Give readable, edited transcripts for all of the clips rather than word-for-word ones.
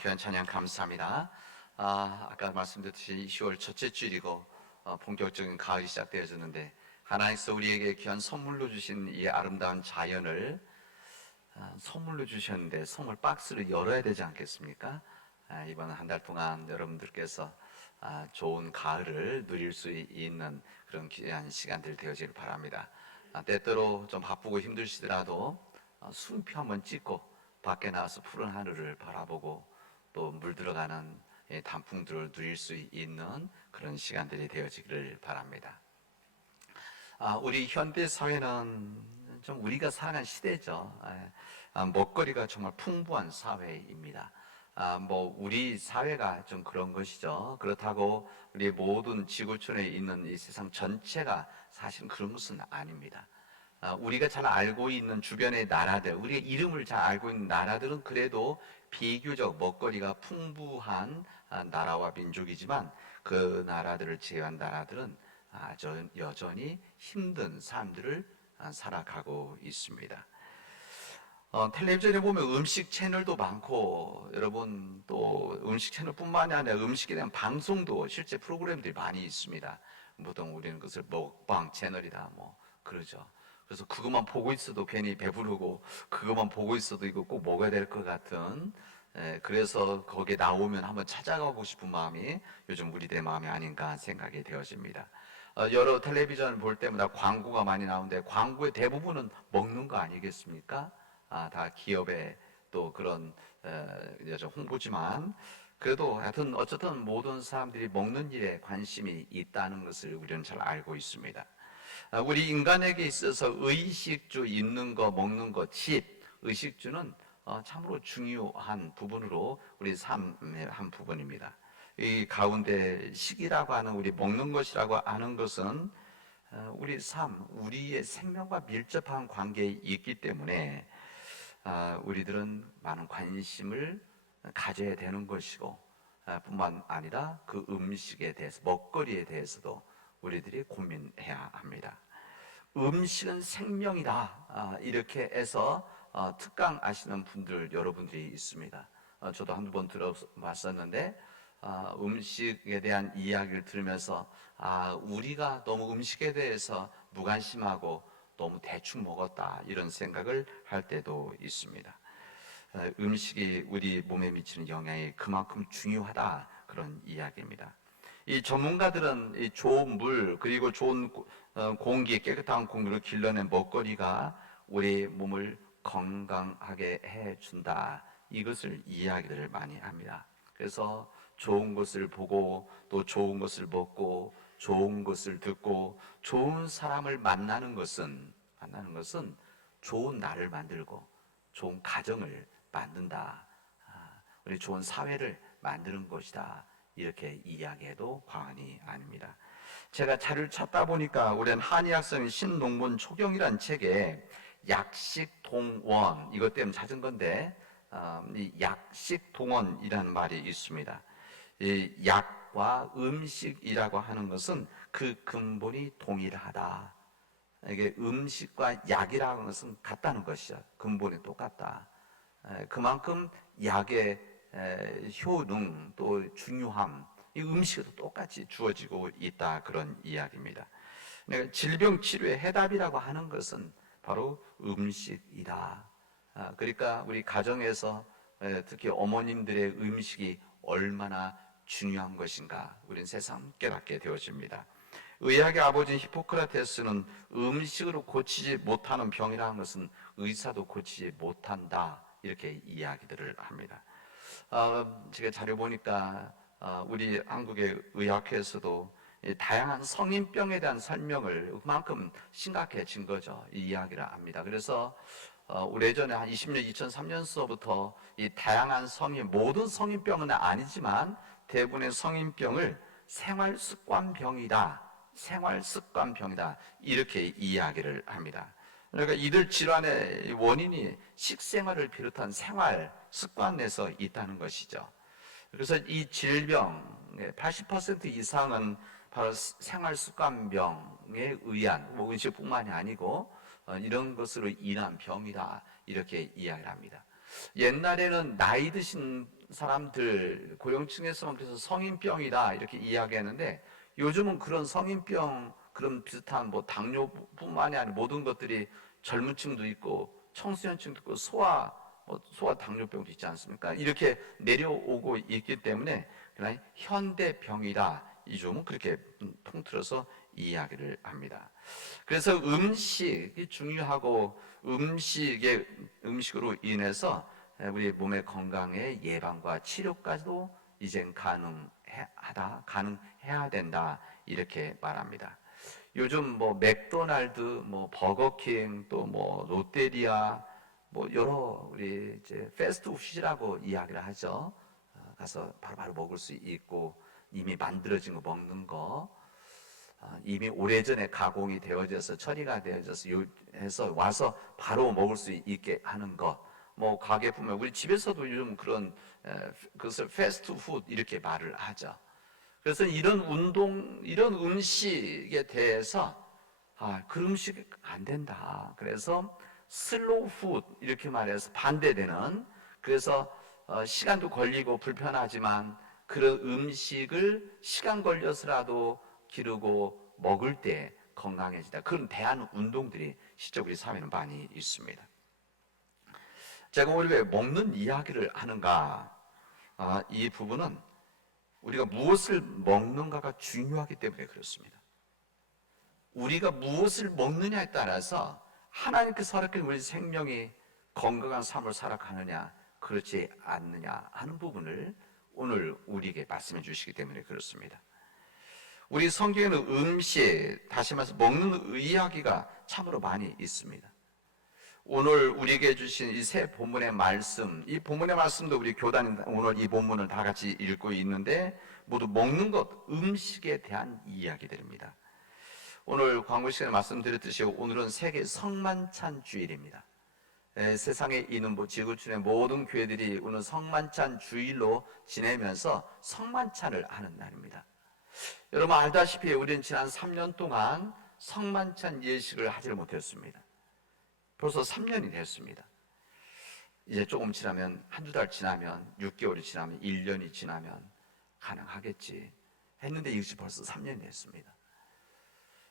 귀한 찬양 감사합니다. 아까 말씀드렸듯이 10월 첫째 주일이고 본격적인 가을이 시작되어졌는데 하나님께서 우리에게 귀한 선물로 주신 이 아름다운 자연을 선물로 주셨는데 선물 박스를 열어야 되지 않겠습니까? 이번 한 달 동안 여러분들께서 좋은 가을을 누릴 수 있는 그런 귀한 시간들 되어지길 바랍니다. 때때로 좀 바쁘고 힘드시더라도 숨표 한번 찍고 밖에 나와서 푸른 하늘을 바라보고 또 물들어가는 단풍들을 누릴 수 있는 그런 시간들이 되어지기를 바랍니다. 우리 현대 사회는 좀 우리가 살아간 시대죠. 먹거리가 정말 풍부한 사회입니다. 우리 사회가 좀 그런 것이죠. 그렇다고 우리 모든 지구촌에 있는 이 세상 전체가 사실 그런 것은 아닙니다. 우리가 잘 알고 있는 주변의 나라들, 우리가 이름을 잘 알고 있는 나라들은 그래도 비교적 먹거리가 풍부한 나라와 민족이지만 그 나라들을 제외한 나라들은 여전히 힘든 삶들을 살아가고 있습니다. 텔레비전에 보면 음식 채널도 많고 여러분 또 음식 채널뿐만이 아니라 음식에 대한 방송도 실제 프로그램들이 많이 있습니다. 보통 우리는 그것을 먹방 채널이다 그러죠. 그래서 그것만 보고 있어도 괜히 배부르고 그것만 보고 있어도 이거 꼭 먹어야 될 것 같은 그래서 거기에 나오면 한번 찾아가고 싶은 마음이 요즘 우리들의 마음이 아닌가 생각이 되어집니다. 여러 텔레비전 볼 때마다 광고가 많이 나오는데 광고의 대부분은 먹는 거 아니겠습니까? 다 기업의 또 그런 홍보지만 그래도 하여튼 어쨌든 모든 사람들이 먹는 일에 관심이 있다는 것을 우리는 잘 알고 있습니다. 우리 인간에게 있어서 의식주 있는 거 먹는 거 집 의식주는 참으로 중요한 부분으로 우리 삶의 한 부분입니다. 이 가운데 식이라고 하는 우리 먹는 것이라고 하는 것은 우리 삶, 우리의 생명과 밀접한 관계에 있기 때문에 우리들은 많은 관심을 가져야 되는 것이고 뿐만 아니라 그 음식에 대해서 먹거리에 대해서도 우리들이 고민해야 합니다. 음식은 생명이다 이렇게 해서 특강하시는 분들 여러분들이 있습니다. 저도 한두 번 들어봤었는데 음식에 대한 이야기를 들으면서 우리가 너무 음식에 대해서 무관심하고 너무 대충 먹었다 이런 생각을 할 때도 있습니다. 음식이 우리 몸에 미치는 영향이 그만큼 중요하다 그런 이야기입니다. 이 전문가들은 이 좋은 물 그리고 좋은 공기 깨끗한 공기를 길러낸 먹거리가 우리 몸을 건강하게 해준다 이것을 이야기를 많이 합니다. 그래서 좋은 것을 보고 또 좋은 것을 먹고 좋은 것을 듣고 좋은 사람을 만나는 것은 좋은 나를 만들고 좋은 가정을 만든다. 우리 좋은 사회를 만드는 것이다. 이렇게 이야기해도 과언이 아닙니다. 제가 자료를 찾다 보니까 우리 한의학성 신농문 초경이라는 책에 약식동원 이것 때문에 찾은 건데 이 약식동원이라는 말이 있습니다. 이 약과 음식이라고 하는 것은 그 근본이 동일하다. 이게 음식과 약이라는 것은 같다는 것이죠. 근본이 똑같다. 그만큼 약의 효능 또 중요함 이 음식에도 똑같이 주어지고 있다 그런 이야기입니다. 질병 치료의 해답이라고 하는 것은 바로 음식이다. 그러니까 우리 가정에서 특히 어머님들의 음식이 얼마나 중요한 것인가 우리는 새삼 깨닫게 되어집니다. 의학의 아버지 히포크라테스는 음식으로 고치지 못하는 병이라는 것은 의사도 고치지 못한다 이렇게 이야기들을 합니다. 제가 자료 보니까 우리 한국의 의학회에서도 다양한 성인병에 대한 설명을 그만큼 심각해진 거죠. 이 이야기를 합니다. 그래서 우리 예전에 한 20년, 2003년서부터 이 다양한 모든 성인병은 아니지만 대부분의 성인병을 생활습관병이다 이렇게 이야기를 합니다. 그러니까 이들 질환의 원인이 식생활을 비롯한 생활 습관에서 있다는 것이죠. 그래서 이 질병의 80% 이상은 바로 생활 습관병에 의한 음식뿐만이 아니고 이런 것으로 인한 병이다 이렇게 이야기를 합니다. 옛날에는 나이 드신 사람들 고령층에서만 그래서 성인병이다 이렇게 이야기하는데, 요즘은 그런 성인병 그런 비슷한 뭐 당뇨뿐만이 아니라 모든 것들이 젊은 층도 있고 청소년층도 있고 소아 당뇨병도 있지 않습니까? 이렇게 내려오고 있기 때문에 그냥 현대병이다, 이 점은 그렇게 통틀어서 이야기를 합니다. 그래서 음식이 중요하고, 음식으로 인해서 우리 몸의 건강의 예방과 치료까지도 이젠 가능해야 된다, 이렇게 말합니다. 요즘 뭐 맥도날드, 뭐 버거킹, 또 뭐 롯데리아, 뭐 여러 우리 이제 패스트푸드라고 이야기를 하죠. 가서 바로바로 먹을 수 있고, 이미 만들어진 거 먹는 거, 이미 오래전에 가공이 되어져서 처리가 되어져서 해서 와서 바로 먹을 수 있게 하는 것. 뭐 가게뿐만 우리 집에서도 요즘 그런 그것을 패스트푸드 이렇게 말을 하죠. 그래서 이런 음식에 대해서 그 음식 안 된다. 그래서 슬로우 푸드 이렇게 말해서 반대되는, 그래서 시간도 걸리고 불편하지만 그런 음식을 시간 걸려서라도 기르고 먹을 때 건강해지다, 그런 대한 운동들이 실제 우리 사회는 많이 있습니다. 제가 오늘 왜 먹는 이야기를 하는가? 이 부분은 우리가 무엇을 먹는가가 중요하기 때문에 그렇습니다. 우리가 무엇을 먹느냐에 따라서 하나님께서 허락한 우리 생명이 건강한 삶을 살아가느냐 그렇지 않느냐 하는 부분을 오늘 우리에게 말씀해 주시기 때문에 그렇습니다. 우리 성경에는 음식, 다시 말해서 먹는 이야기가 참으로 많이 있습니다. 오늘 우리에게 주신 이 세 본문의 말씀, 이 본문의 말씀도 우리 교단이 오늘 이 본문을 다 같이 읽고 있는데 모두 먹는 것, 음식에 대한 이야기들입니다. 오늘 광고 시간에 말씀드렸듯이 오늘은 세계 성만찬 주일입니다. 세상에 있는 지구촌의 모든 교회들이 오늘 성만찬 주일로 지내면서 성만찬을 하는 날입니다. 여러분 알다시피 우리는 지난 3년 동안 성만찬 예식을 하지 못했습니다. 벌써 3년이 됐습니다. 이제 조금 지나면, 한두 달 지나면, 6개월이 지나면, 1년이 지나면 가능하겠지 했는데 이것이 벌써 3년이 됐습니다.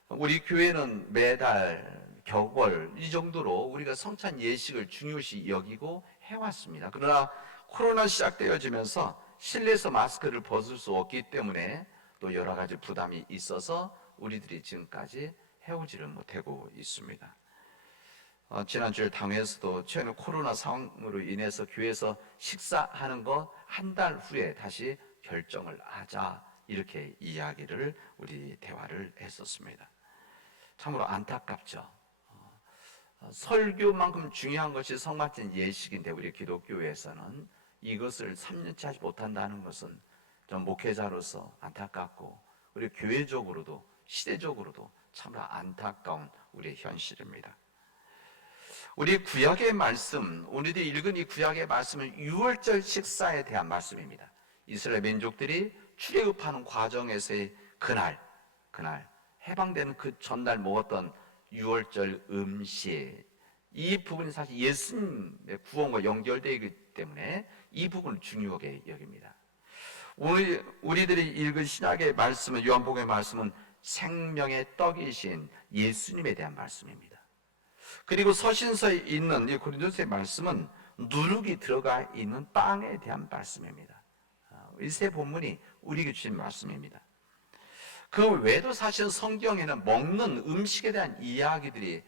우리 교회는 매달, 격월 이 정도로 우리가 성찬 예식을 중요시 여기고 해왔습니다. 그러나 코로나 시작되어지면서 실내에서 마스크를 벗을 수 없기 때문에 또 여러 가지 부담이 있어서 우리들이 지금까지 해오지를 못하고 있습니다. 지난주에 당회에서도 최근 코로나 상황으로 인해서 교회에서 식사하는 거 한 달 후에 다시 결정을 하자, 이렇게 이야기를 우리 대화를 했었습니다. 참으로 안타깝죠. 설교만큼 중요한 것이 성만찬 예식인데 우리 기독교에서는 이것을 3년째 하지 못한다는 것은 좀 목회자로서 안타깝고, 우리 교회적으로도 시대적으로도 참으로 안타까운 우리의 현실입니다. 우리 구약의 말씀, 우리들이 읽은 이 구약의 말씀은 유월절 식사에 대한 말씀입니다. 이스라엘 민족들이 출애굽하는 과정에서의 그날 해방되는 그 전날 먹었던 유월절 음식, 이 부분이 사실 예수님의 구원과 연결되기 때문에 이 부분을 중요하게 여깁니다. 우리들이 읽은 신약의 말씀은, 요한복음의 말씀은 생명의 떡이신 예수님에 대한 말씀입니다. 그리고 서신서에 있는 이 고린도서의 말씀은 누룩이 들어가 있는 빵에 대한 말씀입니다. 이 세 본문이 우리에게 주신 말씀입니다. 그 외에도 사실 성경에는 먹는 음식에 대한 이야기들이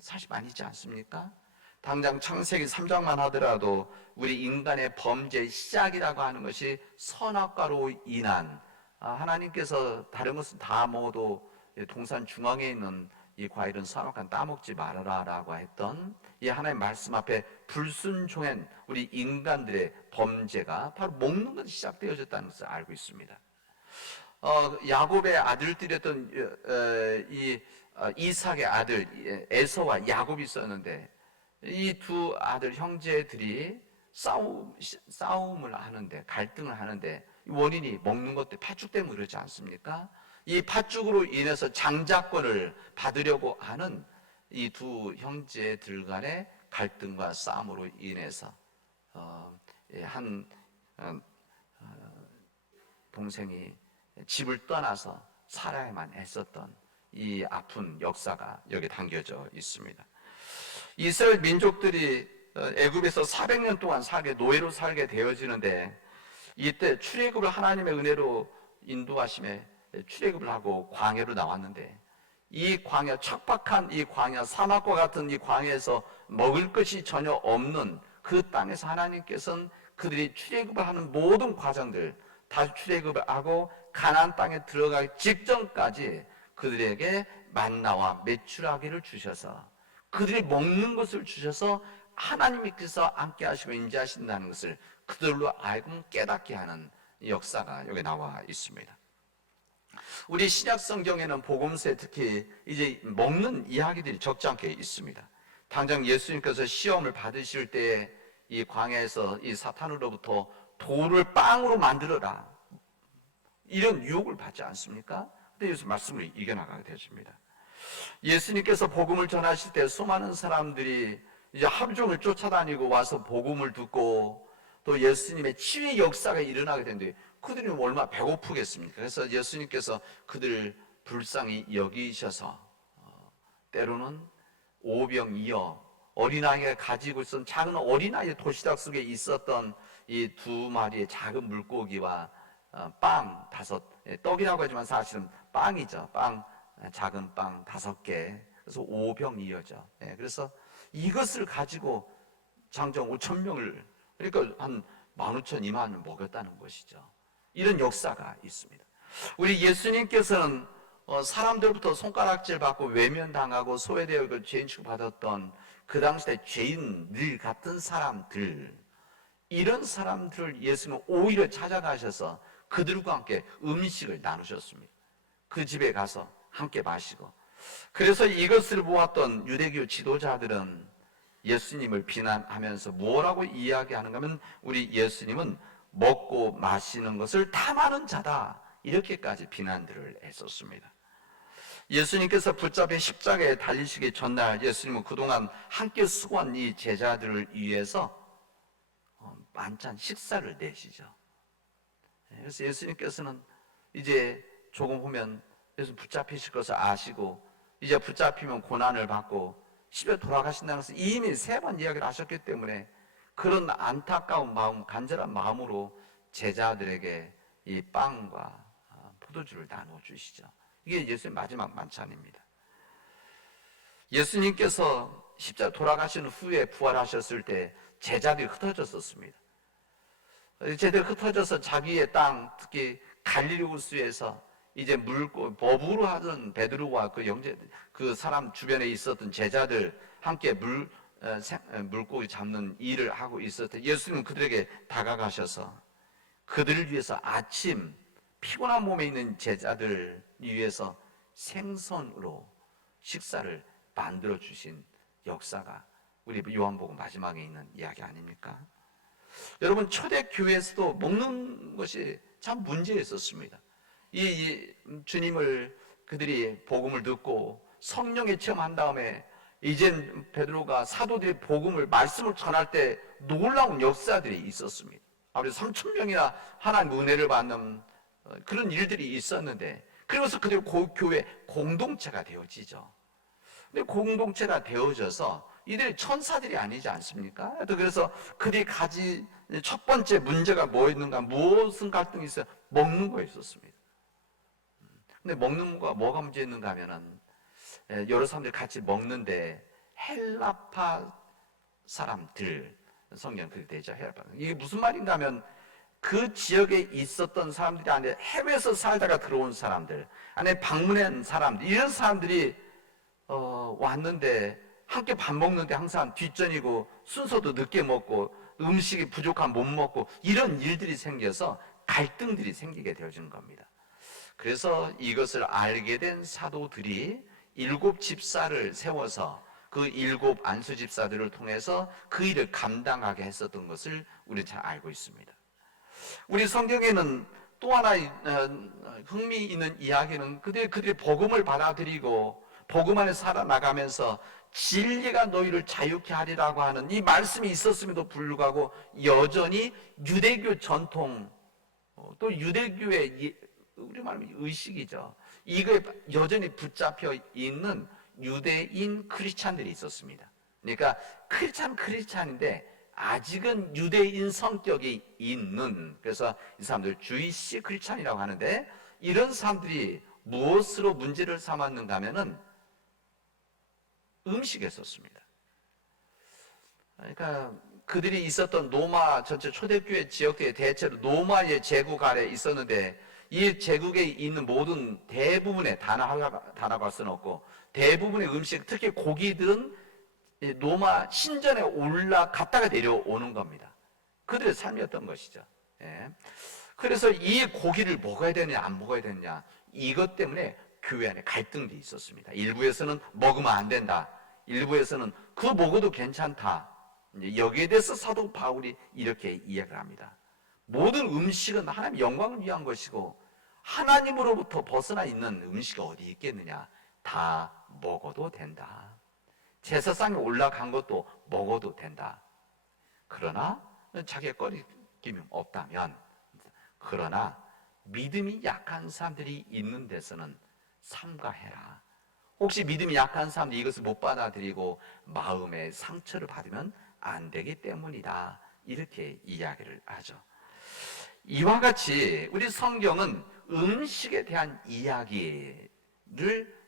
사실 많이 있지 않습니까? 당장 창세기 3장만 하더라도 우리 인간의 범죄의 시작이라고 하는 것이 선악과로 인한, 하나님께서 다른 것은 다 먹어도 동산 중앙에 있는 이 과일은 선악과는 따먹지 말아라 라고 했던 이 하나님의 말씀 앞에 불순종한 우리 인간들의 범죄가 바로 먹는 것이 시작되어졌다는 것을 알고 있습니다. 야곱의 아들들이었던 이삭의 아들 에서와 야곱이 있었는데, 이 두 아들 형제들이 싸움을 하는데, 갈등을 하는데 원인이 먹는 것 때문에, 팥죽 때문에 그러지 않습니까? 이 팥죽으로 인해서 장자권을 받으려고 하는 이 두 형제들 간의 갈등과 싸움으로 인해서 한 동생이 집을 떠나서 살아야만 했었던 이 아픈 역사가 여기 담겨져 있습니다. 이스라엘 민족들이 애굽에서 400년 동안 노예로 살게 되어지는데, 이때 출애굽을 하나님의 은혜로 인도하심에 출애굽을 하고 광야로 나왔는데, 이 광야, 척박한 이 광야, 사막과 같은 이 광야에서 먹을 것이 전혀 없는 그 땅에서 하나님께서는 그들이 출애굽을 하는 모든 과정들 다 출애굽을 하고 가나안 땅에 들어가기 직전까지 그들에게 만나와 메추라기를 주셔서 그들이 먹는 것을 주셔서 하나님께서 함께 하시고 인자하신다는 것을 그들로 알고 깨닫게 하는 역사가 여기 나와 있습니다. 우리 신약 성경에는 복음서에 특히 이제 먹는 이야기들이 적지 않게 있습니다. 당장 예수님께서 시험을 받으실 때 이 광야에서 이 사탄으로부터 돌을 빵으로 만들어라, 이런 유혹을 받지 않습니까? 근데 예수 말씀을 이겨나가게 되십니다. 예수님께서 복음을 전하실 때 수많은 사람들이 이제 하루 종일 쫓아다니고 와서 복음을 듣고 또 예수님의 치유의 역사가 일어나게 되는데, 그들이 얼마나 배고프겠습니까? 그래서 예수님께서 그들을 불쌍히 여기셔서 때로는 오병이어, 어린아이가 가지고 있었던 작은 어린아이의 도시락 속에 있었던 이 2마리의 작은 물고기와 빵 5, 떡이라고 하지만 사실은 빵이죠. 작은 빵 5개. 그래서 오병이어죠. 그래서 이것을 가지고 장정 5,000명을, 그러니까 한 15,000, 20,000을 먹였다는 것이죠. 이런 역사가 있습니다. 우리 예수님께서는 사람들부터 손가락질 받고 외면당하고 소외되어 죄인 취급받았던 그 당시에 죄인들 같은 사람들, 이런 사람들을 예수님은 오히려 찾아가셔서 그들과 함께 음식을 나누셨습니다. 그 집에 가서 함께 마시고. 그래서 이것을 보았던 유대교 지도자들은 예수님을 비난하면서 뭐라고 이야기하는가 하면, 우리 예수님은 먹고 마시는 것을 탐하는 자다, 이렇게까지 비난들을 했었습니다. 예수님께서 붙잡혀 십자가에 달리시기 전날 예수님은 그동안 함께 수고한 이 제자들을 위해서 만찬 식사를 내시죠. 그래서 예수님께서는 이제 조금 후면 예수 붙잡히실 것을 아시고, 이제 붙잡히면 고난을 받고 집에 돌아가신다는 것을 이미 3번 이야기를 하셨기 때문에 그런 안타까운 마음, 간절한 마음으로 제자들에게 이 빵과 포도주를 나누어 주시죠. 이게 예수님의 마지막 만찬입니다. 예수님께서 십자가 돌아가신 후에 부활하셨을 때 제자들이 흩어졌었습니다. 제자들이 흩어져서 자기의 땅, 특히 갈릴리 호수에서 이제 버부로 하던 베드로와 그 그 사람 주변에 있었던 제자들 함께 물고기 잡는 일을 하고 있을 때 예수님은 그들에게 다가가셔서 그들을 위해서 아침 피곤한 몸에 있는 제자들 위해서 생선으로 식사를 만들어 주신 역사가 우리 요한복음 마지막에 있는 이야기 아닙니까? 여러분, 초대교회에서도 먹는 것이 참 문제였었습니다. 이 주님을 그들이 복음을 듣고 성령에 체험한 다음에 이젠 베드로가 사도들이 말씀을 전할 때 놀라운 역사들이 있었습니다. 아무래도 3,000명이나 하나님의 은혜를 받는 그런 일들이 있었는데, 그러면서 그들이 교회 공동체가 되어지죠. 근데 공동체가 되어져서 이들이 천사들이 아니지 않습니까? 그래서 그들이 가진 첫 번째 문제가 뭐였는가, 무엇은 갈등이 있어요? 먹는 거에 있었습니다. 근데 먹는 거가 뭐가 문제였는가 하면은, 여러 사람들이 같이 먹는데 헬라파 사람들, 성경 그렇게 되죠. 헬라파. 이게 무슨 말인가 하면, 그 지역에 있었던 사람들이 아니라 해외에서 살다가 들어온 사람들, 안에 방문한 사람들, 이런 사람들이 왔는데 함께 밥 먹는데 항상 뒷전이고 순서도 늦게 먹고 음식이 부족하면 못 먹고, 이런 일들이 생겨서 갈등들이 생기게 되어지는 겁니다. 그래서 이것을 알게 된 사도들이 7 집사를 세워서 그 7 안수 집사들을 통해서 그 일을 감당하게 했었던 것을 우리는 잘 알고 있습니다. 우리 성경에는 또 하나 흥미 있는 이야기는 그들이 복음을 받아들이고 복음 안에 살아나가면서 진리가 너희를 자유케 하리라고 하는 이 말씀이 있었음에도 불구하고 여전히 유대교 전통, 또 유대교의 우리 말하면 의식이죠. 이거에 여전히 붙잡혀 있는 유대인 크리스찬들이 있었습니다. 그러니까 크리스찬인데 아직은 유대인 성격이 있는, 그래서 이 사람들 주이시 크리스찬이라고 하는데, 이런 사람들이 무엇으로 문제를 삼았는가 하면은 음식이었습니다. 그러니까 그들이 있었던 로마 전체 초대교회 지역들이 대체로 로마의 제국 아래 있었는데, 이 제국에 있는 모든 대부분의 단합 할 수는 없고, 대부분의 음식, 특히 고기들은 로마 신전에 올라갔다가 내려오는 겁니다. 그들의 삶이었던 것이죠. 예. 그래서 이 고기를 먹어야 되느냐 안 먹어야 되느냐, 이것 때문에 교회 안에 갈등도 있었습니다. 일부에서는 먹으면 안 된다, 일부에서는 그거 먹어도 괜찮다. 여기에 대해서 사도 바울이 이렇게 이야기를 합니다. 모든 음식은 하나님의 영광을 위한 것이고, 하나님으로부터 벗어나 있는 음식이 어디 있겠느냐, 다 먹어도 된다. 제사상에 올라간 것도 먹어도 된다. 그러나 자기의 꺼리낌이 없다면, 그러나 믿음이 약한 사람들이 있는 데서는 삼가해라. 혹시 믿음이 약한 사람들이 이것을 못 받아들이고 마음의 상처를 받으면 안 되기 때문이다, 이렇게 이야기를 하죠. 이와 같이 우리 성경은 음식에 대한 이야기를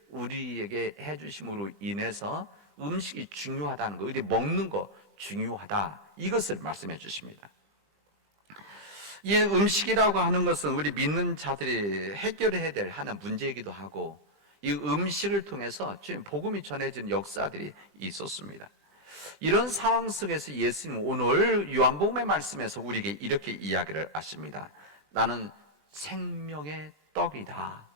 우리에게 해주심으로 인해서 음식이 중요하다는 거, 우리 먹는 거 중요하다, 이것을 말씀해 주십니다. 이 음식이라고 하는 것은 우리 믿는 자들이 해결해야 될 하나의 문제이기도 하고, 이 음식을 통해서 지금 복음이 전해진 역사들이 있었습니다. 이런 상황 속에서 예수님은 오늘 요한복음의 말씀에서 우리에게 이렇게 이야기를 하십니다. 나는 생명의 떡이다.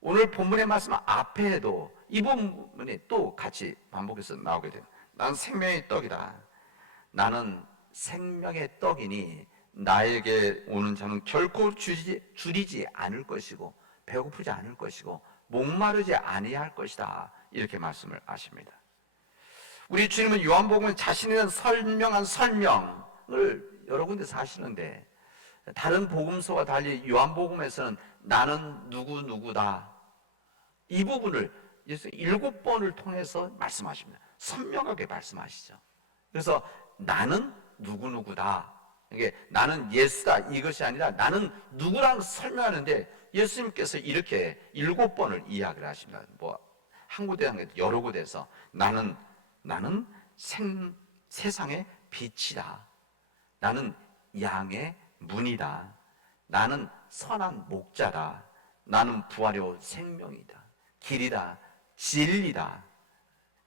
오늘 본문의 말씀 앞에도 이 부분이 또 같이 반복해서 나오게 돼요. 나는 생명의 떡이다. 나는 생명의 떡이니 나에게 오는 자는 결코 줄이지 않을 것이고, 배고프지 않을 것이고, 목마르지 아니할 것이다, 이렇게 말씀을 하십니다. 우리 주님은 요한복음에 자신에 대한 설명한 설명을 여러 군데서 하시는데, 다른 복음서와 달리 요한복음에서는 나는 누구누구다, 이 부분을 예수 7번을 통해서 말씀하십니다. 선명하게 말씀하시죠. 그래서 나는 누구누구다, 이게 나는 예수다, 이것이 아니라 나는 누구라는 설명하는데, 예수님께서 이렇게 7번을 이야기를 하십니다. 한 군데 한 군데 여러 곳에서 나는 세상의 빛이다, 나는 양의 문이다, 나는 선한 목자다, 나는 부활이요 생명이다, 길이다, 진리다,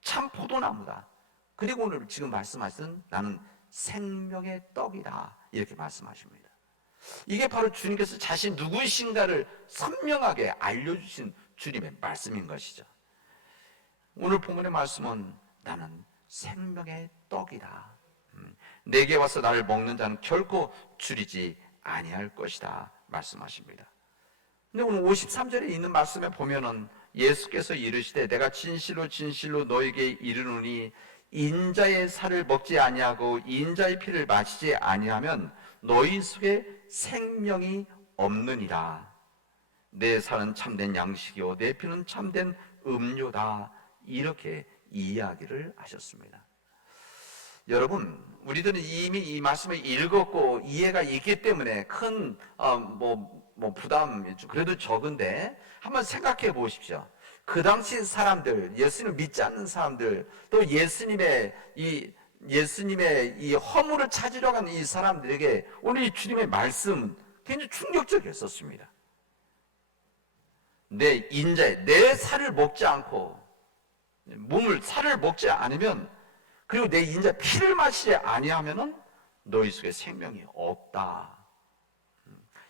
참 포도나무다, 그리고 오늘 지금 말씀하신 나는 생명의 떡이다, 이렇게 말씀하십니다. 이게 바로 주님께서 자신 누구이신가를 선명하게 알려주신 주님의 말씀인 것이죠. 오늘 본문의 말씀은 나는 생명의 떡이다, 내게 와서 나를 먹는 자는 결코 줄이지 아니할 것이다, 말씀하십니다. 근데 오늘 53절에 있는 말씀에 보면은 예수께서 이르시되 내가 진실로 진실로 너에게 이르노니 인자의 살을 먹지 아니하고 인자의 피를 마시지 아니하면 너희 속에 생명이 없느니라. 내 살은 참된 양식이요 내 피는 참된 음료다, 이렇게 이야기를 하셨습니다. 여러분, 우리들은 이미 이 말씀을 읽었고 이해가 있기 때문에 큰 부담이 그래도 적은데, 한번 생각해 보십시오. 그 당시 사람들, 예수님을 믿지 않는 사람들, 또 예수님의 이 허물을 찾으러 가는 이 사람들에게 오늘 이 주님의 말씀 굉장히 충격적이었었습니다. 내 인자의 내 살을 먹지 않고, 살을 먹지 않으면, 그리고 내 인자 피를 마시지 아니하면은 너희 속에 생명이 없다.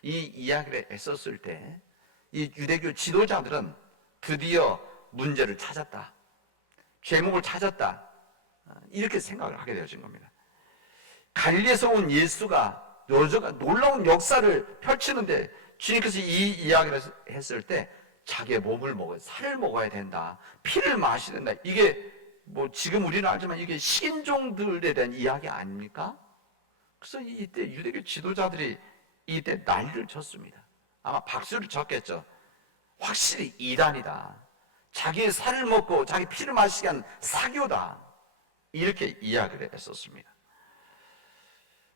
이 이야기를 했었을 때 이 유대교 지도자들은 드디어 문제를 찾았다, 죄목을 찾았다, 이렇게 생각을 하게 되어진 겁니다. 갈릴리에서 온 예수가 놀라운 역사를 펼치는데 주님께서 이 이야기를 했을 때 자기의 몸을 먹어야, 살을 먹어야 된다, 피를 마셔야 된다. 이게 뭐 지금 우리는 알지만 이게 신종들에 대한 이야기 아닙니까? 그래서 이때 유대교 지도자들이 이때 난리를 쳤습니다. 아마 박수를 쳤겠죠. 확실히 이단이다. 자기의 살을 먹고 자기 피를 마시게 한 사교다. 이렇게 이야기를 했었습니다.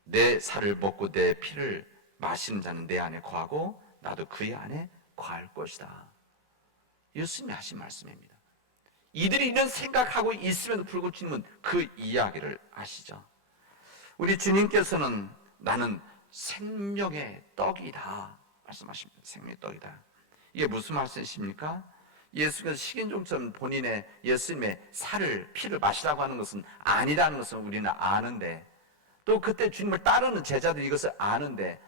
내 살을 먹고 내 피를 마시는 자는 내 안에 거하고 나도 그의 안에 거할 것이다. 예수님이 하신 말씀입니다. 이들이 이런 생각하고 있음에도 불구하고 주님은 그 이야기를 하시죠. 우리 주님께서는 나는 생명의 떡이다 말씀하십니다. 생명의 떡이다. 이게 무슨 말씀이십니까? 예수께서 식인종처럼 본인의 예수님의 살을 피를 마시라고 하는 것은 아니라는 것을 우리는 아는데, 또 그때 주님을 따르는 제자들이 이것을 아는데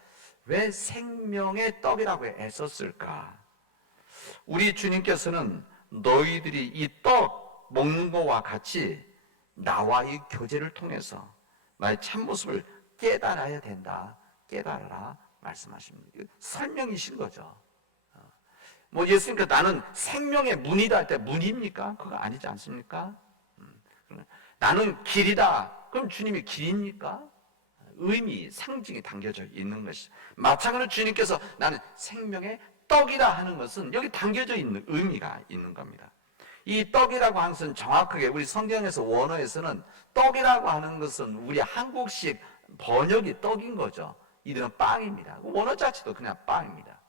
왜 생명의 떡이라고 애썼을까? 우리 주님께서는 너희들이 이 떡 먹는 것과 같이 나와의 교제를 통해서 나의 참모습을 깨달아야 된다. 깨달아라 말씀하십니다. 설명이신 거죠. 뭐 예수님께서 나는 생명의 문이다 할 때 문입니까? 그거 아니지 않습니까? 나는 길이다. 그럼 주님이 길입니까? 의미, 상징이 담겨져 있는 것이죠. 마찬가지로 주님께서 나는 생명의 떡이다 하는 것은 여기 담겨져 있는 의미가 있는 겁니다. 이 떡이라고 하는 것은 정확하게 우리 성경에서 원어에서는 떡이라고 하는 것은 우리 한국식 번역이 떡인 거죠. 이들은 빵입니다. 원어 자체도 그냥 빵입니다.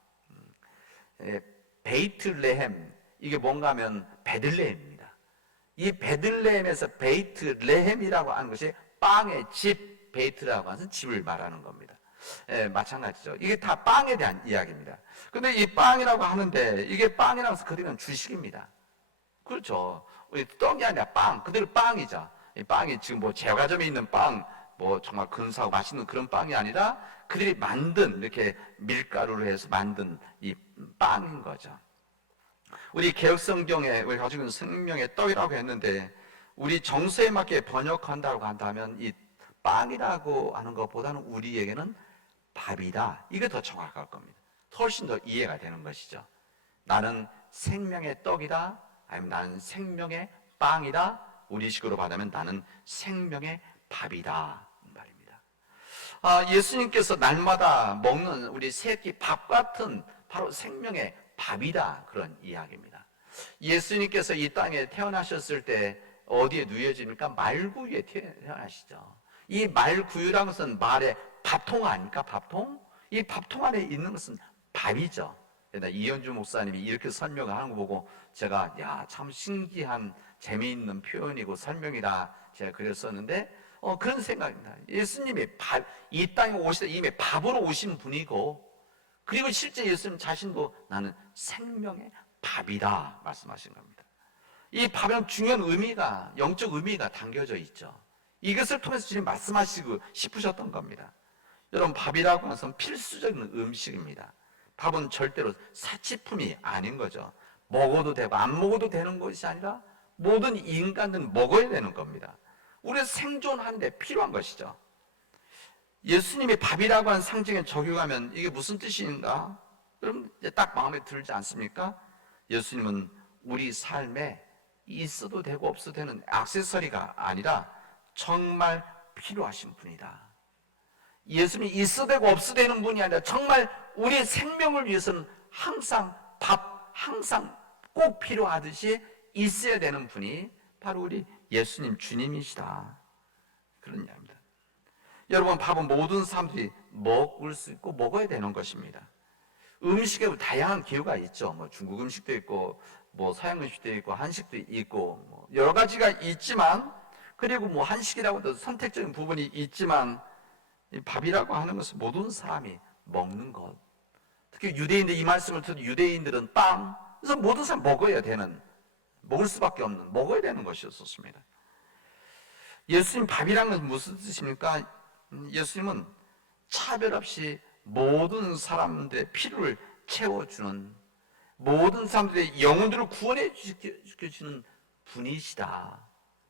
베이틀레헴, 이게 뭔가 하면 베들레헴입니다. 이 베들레헴에서 베이트레헴이라고 하는 것이 빵의 집, 베이트라고 하는 집을 말하는 겁니다. 마찬가지죠. 이게 다 빵에 대한 이야기입니다. 근데 이 빵이라고 하는데 이게 빵이라고 해서 그들은 주식입니다. 그렇죠. 떡이 아니라 빵, 그대로 빵이죠. 이 빵이 지금 뭐 제과점에 있는 빵, 뭐 정말 근사하고 맛있는 그런 빵이 아니라 그들이 만든, 이렇게 밀가루로 해서 만든 이 빵인 거죠. 우리 개혁성경에 우리 가지고 있는 생명의 떡이라고 했는데, 우리 정서에 맞게 번역한다고 한다면 이 빵이라고 하는 것보다는 우리에게는 밥이다, 이게 더 정확할 겁니다. 훨씬 더 이해가 되는 것이죠. 나는 생명의 떡이다, 아니면 나는 생명의 빵이다, 우리식으로 받으면 나는 생명의 밥이다 말입니다. 예수님께서 날마다 먹는 우리 새끼 밥 같은 바로 생명의 밥이다, 그런 이야기입니다. 예수님께서 이 땅에 태어나셨을 때 어디에 누워집니까? 말구 위에 태어나시죠. 이 말구유라는 것은 말의 밥통 아닙니까? 밥통? 이 밥통 안에 있는 것은 밥이죠. 이현주 목사님이 이렇게 설명을 하는 거 보고 제가 참 신기한 재미있는 표현이고 설명이다 제가 그랬었는데, 그런 생각입니다. 예수님이 이 땅에 오시다 이미 밥으로 오신 분이고, 그리고 실제 예수님 자신도 나는 생명의 밥이다 말씀하신 겁니다. 이 밥에는 중요한 의미가, 영적 의미가 담겨져 있죠. 이것을 통해서 주님 말씀하시고 싶으셨던 겁니다. 여러분, 밥이라고 하는 것은 필수적인 음식입니다. 밥은 절대로 사치품이 아닌 거죠. 먹어도 되고 안 먹어도 되는 것이 아니라 모든 인간들은 먹어야 되는 겁니다. 우리가 생존하는 데 필요한 것이죠. 예수님이 밥이라고 하는 상징에 적용하면 이게 무슨 뜻인가? 그럼 이제 딱 마음에 들지 않습니까? 예수님은 우리 삶에 있어도 되고 없어도 되는 액세서리가 아니라 정말 필요하신 분이다. 예수님이 있어도 되고 없어도 되는 분이 아니라 정말 우리의 생명을 위해서는 항상 항상 꼭 필요하듯이 있어야 되는 분이 바로 우리 예수님 주님이시다, 그런 이야기입니다. 여러분, 밥은 모든 사람들이 먹을 수 있고 먹어야 되는 것입니다. 음식에 다양한 기호가 있죠. 뭐 중국 음식도 있고, 뭐 서양 음식도 있고, 한식도 있고, 뭐 여러 가지가 있지만, 그리고 뭐 한식이라고 해도 선택적인 부분이 있지만, 이 밥이라고 하는 것은 모든 사람이 먹는 것. 특히 유대인들, 이 말씀을 듣는 유대인들은 빵, 그래서 모든 사람 먹어야 되는, 먹을 수밖에 없는, 먹어야 되는 것이었습니다. 예수님 밥이라는 것은 무슨 뜻입니까? 예수님은 차별 없이 모든 사람들의 필요를 채워주는, 모든 사람들의 영혼들을 구원해 주는 분이시다.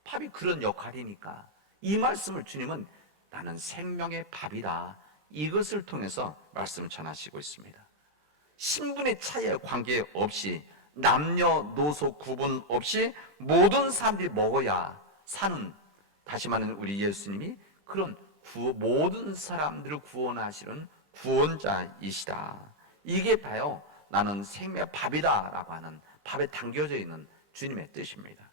밥이 그런 역할이니까 이 말씀을 주님은 나는 생명의 밥이다, 이것을 통해서 말씀을 전하시고 있습니다. 신분의 차이와 관계없이 남녀노소 구분 없이 모든 사람들이 먹어야 사는, 다시 말하는 우리 예수님이 그런 모든 사람들을 구원하시는 구원자이시다. 이게 봐요, 나는 생명의 밥이다 라고 하는, 밥에 담겨져 있는 주님의 뜻입니다.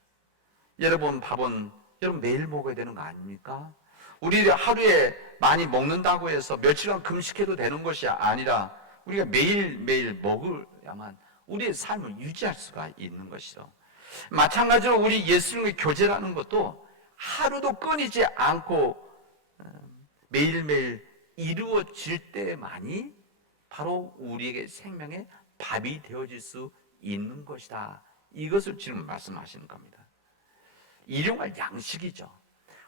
여러분, 밥은 여러분 매일 먹어야 되는 거 아닙니까? 우리 하루에 많이 먹는다고 해서 며칠간 금식해도 되는 것이 아니라 우리가 매일매일 먹어야만 우리의 삶을 유지할 수가 있는 것이죠. 마찬가지로 우리 예수님의 교제라는 것도 하루도 끊이지 않고 매일매일 이루어질 때만이 바로 우리에게 생명의 밥이 되어질 수 있는 것이다. 이것을 지금 말씀하시는 겁니다. 일용할 양식이죠.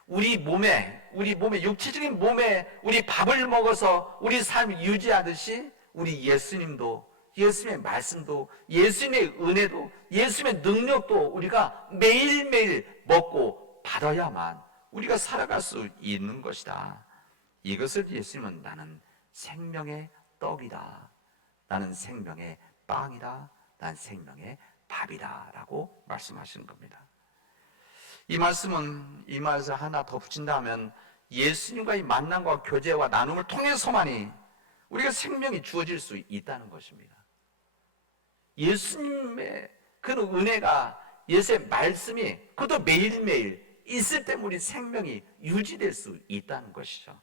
우리 몸에 육체적인 몸에 우리 밥을 먹어서 우리 삶을 유지하듯이 우리 예수님도, 예수님의 말씀도, 예수님의 은혜도, 예수님의 능력도 우리가 매일매일 먹고 받아야만 우리가 살아갈 수 있는 것이다. 이것을 예수님은 나는 생명의 떡이다, 나는 생명의 빵이다, 나는 생명의 밥이다 라고 말씀하시는 겁니다. 이 말씀을 하나 더 붙인다면 예수님과의 만남과 교제와 나눔을 통해서만이 우리가 생명이 주어질 수 있다는 것입니다. 예수님의 그 은혜가, 예수의 말씀이 그것도 매일매일 있을 때문에 우리 생명이 유지될 수 있다는 것이죠.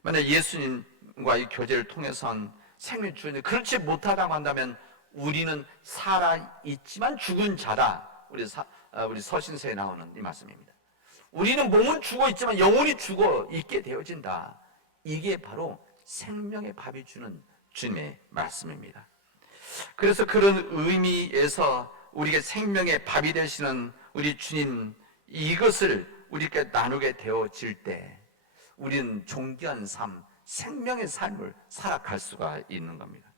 만약 예수님과의 교제를 통해선 생명이 주어지는데 그렇지 못하다고 한다면 우리는 살아있지만 죽은 자다. 우리 서신서에 나오는 이 말씀입니다. 우리는 몸은 죽어 있지만 영혼이 죽어 있게 되어진다. 이게 바로 생명의 밥이 주는 주님의 말씀입니다. 그래서 그런 의미에서 우리에게 생명의 밥이 되시는 우리 주님, 이것을 우리께 나누게 되어질 때 우리는 존귀한 삶, 생명의 삶을 살아갈 수가 있는 겁니다.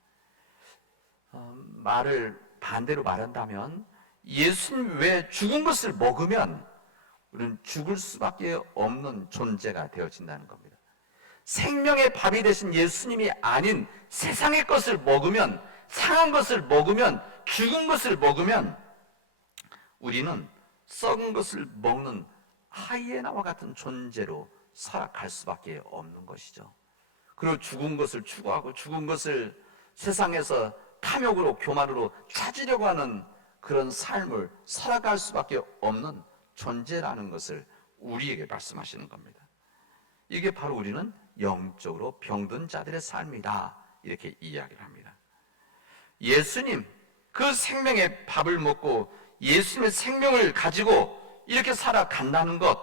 말을 반대로 말한다면 예수님 외에 죽은 것을 먹으면 우리는 죽을 수밖에 없는 존재가 되어진다는 겁니다. 생명의 밥이 되신 예수님이 아닌 세상의 것을 먹으면, 상한 것을 먹으면, 죽은 것을 먹으면 우리는 썩은 것을 먹는 하이에나와 같은 존재로 살아갈 수밖에 없는 것이죠. 그리고 죽은 것을 추구하고 죽은 것을 세상에서 탐욕으로, 교만으로 찾으려고 하는 그런 삶을 살아갈 수밖에 없는 존재라는 것을 우리에게 말씀하시는 겁니다. 이게 바로 우리는 영적으로 병든 자들의 삶이다, 이렇게 이야기를 합니다. 예수님, 그 생명의 밥을 먹고 예수님의 생명을 가지고 이렇게 살아간다는 것,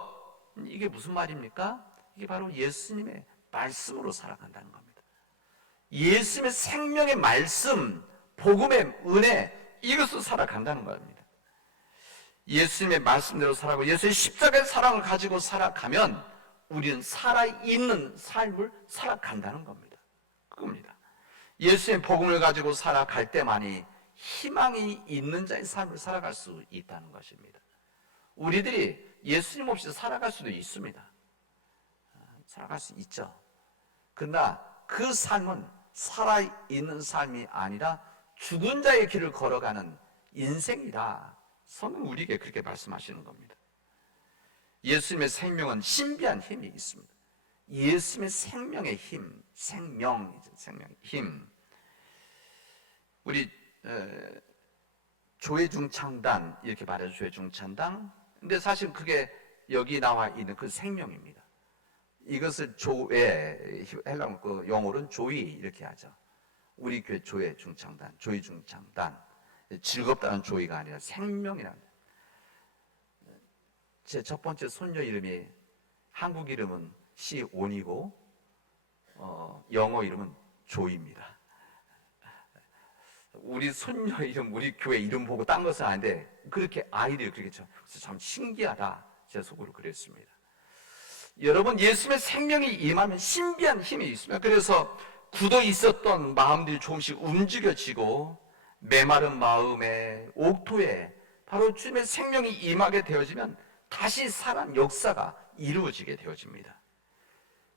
이게 무슨 말입니까? 이게 바로 예수님의 말씀으로 살아간다는 겁니다. 예수님의 생명의 말씀, 복음의 은혜, 이것으로 살아간다는 겁니다. 예수님의 말씀대로 살아가고 예수의 십자가의 사랑을 가지고 살아가면 우리는 살아있는 삶을 살아간다는 겁니다. 그겁니다. 예수의 복음을 가지고 살아갈 때만이 희망이 있는 자의 삶을 살아갈 수 있다는 것입니다. 우리들이 예수님 없이 살아갈 수도 있습니다. 살아갈 수 있죠. 그러나 그 삶은 살아있는 삶이 아니라 죽은 자의 길을 걸어가는 인생이다. 성경 우리에게 그렇게 말씀하시는 겁니다. 예수님의 생명은 신비한 힘이 있습니다. 예수님의 생명의 힘, 생명이죠. 생명의 힘. 우리 조회중창단 이렇게 말해서 조회중창단. 근데 사실 그게 여기 나와 있는 그 생명입니다. 이것을 조회, 헬라어 그 영어로는 조이 이렇게 하죠. 우리 교회 조회중창단, 조회중창단. 즐겁다는 조이가 아니라 생명이라는. 제 첫 번째 손녀 이름이 한국 이름은 시온이고 영어 이름은 조이입니다. 우리 손녀 이름, 우리 교회 이름 보고 딴 것은 아닌데 그렇게 아이들이 그렇게 쳐. 그래서 참 신기하다, 제 속으로 그랬습니다. 여러분, 예수님의 생명이 임하면 신비한 힘이 있습니다. 그래서 굳어 있었던 마음들이 조금씩 움직여지고 메마른 마음에, 옥토에 바로 주님의 생명이 임하게 되어지면 다시 살아난 역사가 이루어지게 되어집니다.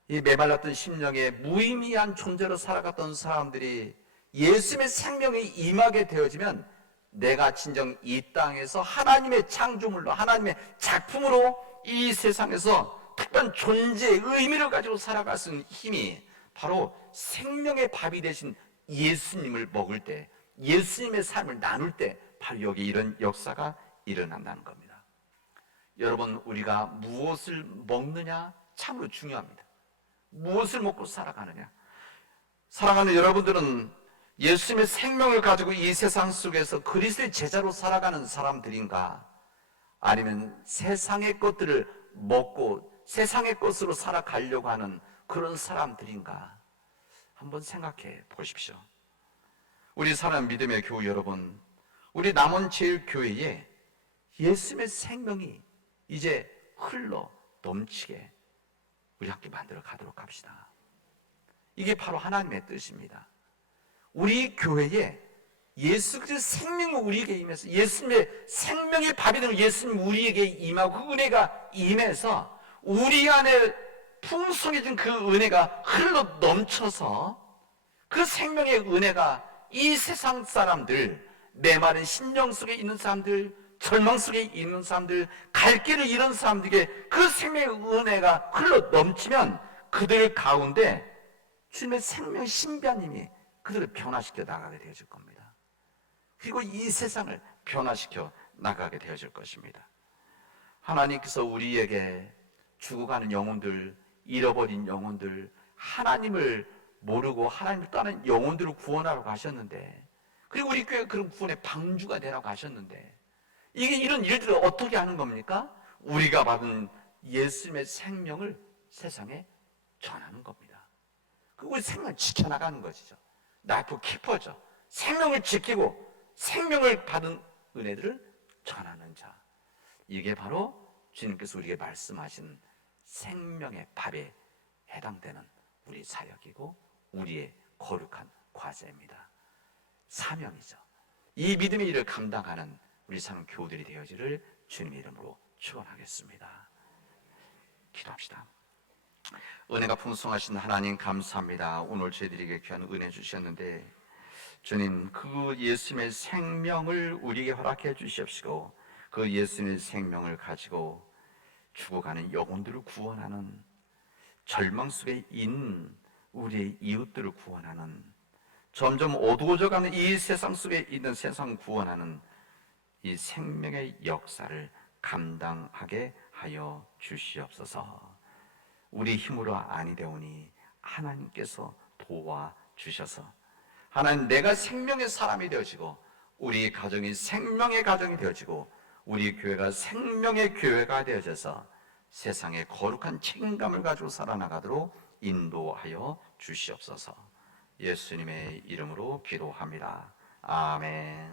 이 메말랐던 심령에 무의미한 존재로 살아갔던 사람들이 예수님의 생명이 임하게 되어지면 내가 진정 이 땅에서 하나님의 창조물로, 하나님의 작품으로 이 세상에서 특별한 존재의 의미를 가지고 살아갈 수 있는 힘이 바로 생명의 밥이 되신 예수님을 먹을 때, 예수님의 삶을 나눌 때 바로 여기 이런 역사가 일어난다는 겁니다. 여러분, 우리가 무엇을 먹느냐 참으로 중요합니다. 무엇을 먹고 살아가느냐. 사랑하는 여러분들은 예수님의 생명을 가지고 이 세상 속에서 그리스도의 제자로 살아가는 사람들인가, 아니면 세상의 것들을 먹고 세상의 것으로 살아가려고 하는 그런 사람들인가 한번 생각해 보십시오. 우리 사랑 믿음의 교우 여러분, 우리 남원제일교회에 예수님의 생명이 이제 흘러 넘치게 우리 함께 만들어 가도록 합시다. 이게 바로 하나님의 뜻입니다. 우리 교회에 예수 그리스도의 생명이 우리에게 임해서, 예수님의 생명의 밥이 되는 예수님 우리에게 임하고 그 은혜가 임해서 우리 안에 풍성해진 그 은혜가 흘러 넘쳐서 그 생명의 은혜가 이 세상 사람들, 메마른 심령 속에 있는 사람들, 절망 속에 있는 사람들, 갈 길을 잃은 사람들에게 그 생명의 은혜가 흘러 넘치면 그들 가운데 주님의 생명 신비하님이 그들을 변화시켜 나가게 되어질 겁니다. 그리고 이 세상을 변화시켜 나가게 되어질 것입니다. 하나님께서 우리에게 죽어가는 영혼들, 잃어버린 영혼들, 하나님을 모르고 하나님을 떠난 영혼들을 구원하라고 하셨는데, 그리고 우리 교회가 그런 구원의 방주가 되라고 하셨는데, 이게 이런 일들을 어떻게 하는 겁니까? 우리가 받은 예수님의 생명을 세상에 전하는 겁니다. 그리고 우리 생명을 지켜나가는 것이죠. 라이프 키퍼죠. 생명을 지키고 생명을 받은 은혜들을 전하는 자. 이게 바로 주님께서 우리에게 말씀하신 생명의 밥에 해당되는 우리 사역이고 우리의 거룩한 과제입니다. 사명이죠. 이 믿음의 일을 감당하는 우리 참 교우들이 되어지를 주님의 이름으로 축원하겠습니다. 기도합시다. 은혜가 풍성하신 하나님 감사합니다. 오늘 저희들에게 귀한 은혜 주셨는데 주님, 그 예수님의 생명을 우리에게 허락해 주시옵시고 그 예수님의 생명을 가지고 죽어가는 영혼들을 구원하는, 절망 속에 있는 우리의 이웃들을 구원하는, 점점 어두워져가는 이 세상 속에 있는 세상 구원하는 이 생명의 역사를 감당하게 하여 주시옵소서. 우리 힘으로 아니 되오니 하나님께서 도와주셔서 하나님, 내가 생명의 사람이 되어지고 우리 가정이 생명의 가정이 되어지고 우리 교회가 생명의 교회가 되어져서 세상에 거룩한 책임감을 가지고 살아나가도록 인도하여 주시옵소서. 예수님의 이름으로 기도합니다. 아멘.